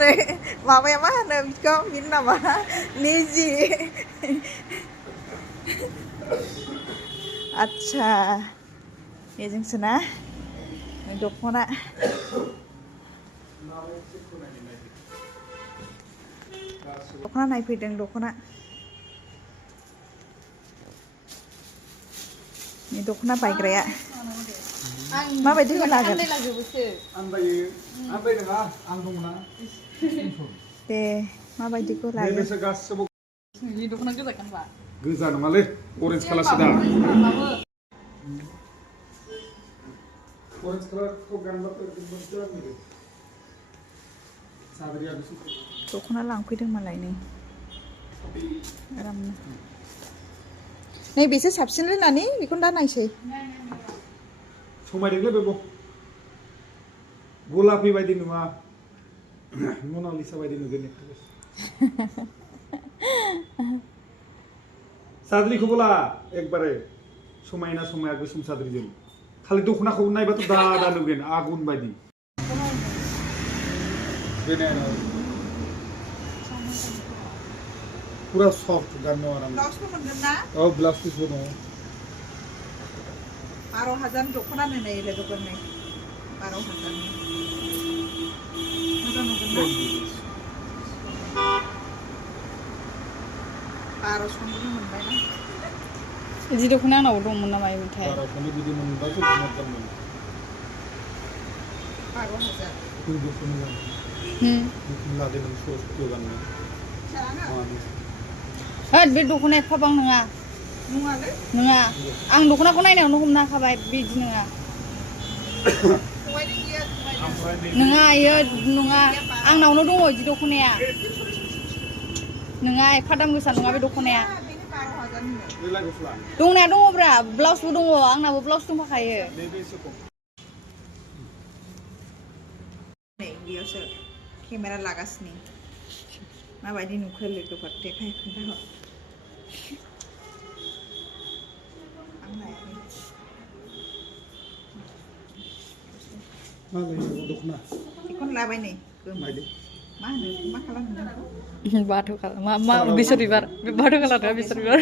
hore mama yang mana kau minta mana niji acha ini jeng sana dokona dokona naik pideng dokona ini dokona baik ya माबायदि लागोन दे माबायदिखौ लायो दख'ना गोजा गानबा गोजा नङालै अरेन्ज कालारसो दा अरेन्ज कालारखौ गानबाथ' दख'ना लांफैदों मालाय नै आरामनो नै बेसो साबसिन होननानै बेखौनो दा नायसै समायदोंलै बेबो गलापि बायदि नङा मनालिसा बायदि नुगोन साद्रिखौबो ला एकबारे समायना समाया गोसोम साद्रिजों खालि दख'नाखौ नायबाथ' दा नुगोन आगुन बायदि पुरा सफ्ट गाननो आराम ब्लाउसबो मोनगोन ना औ ब्लाउस पिसबो दङ 12,000 दख'ना नै लोगोफोरनि 12,000 मोजां नुगोन ना 1200 मोनबाय ना बिदि दख'ना आंनावबो दंमोन नामा इमोनथाय 1200 बिदि मोनबाथ' मोजांमोन 12,000 दख'ना लादो नों सस्थ' गाननो होद बे दख'नाया एफाबां नङा नङालै नङा आं दख'नाखौ नायनायावनो हमनो हाखाबाय बिदि नङा नङा इयो नङा आंनावनो दङ इदि दख'नाया नङा एफा दाम गोसा नङा बे दख'नाया दंनाया दङब्रा ब्लाउसबो दङ आंनाबो ब्लाउस दंफाखायो नै बेयावसो केमेरा लागासिनो माबायदि नुखो लोगोफोर देखाय खोन्थाहर दख'ना बेखौनो लाबाय नै नायदो मा खालामनो बाथौ खालार मा बेसर बिबार बे बाथौ खालार बेसर बिबार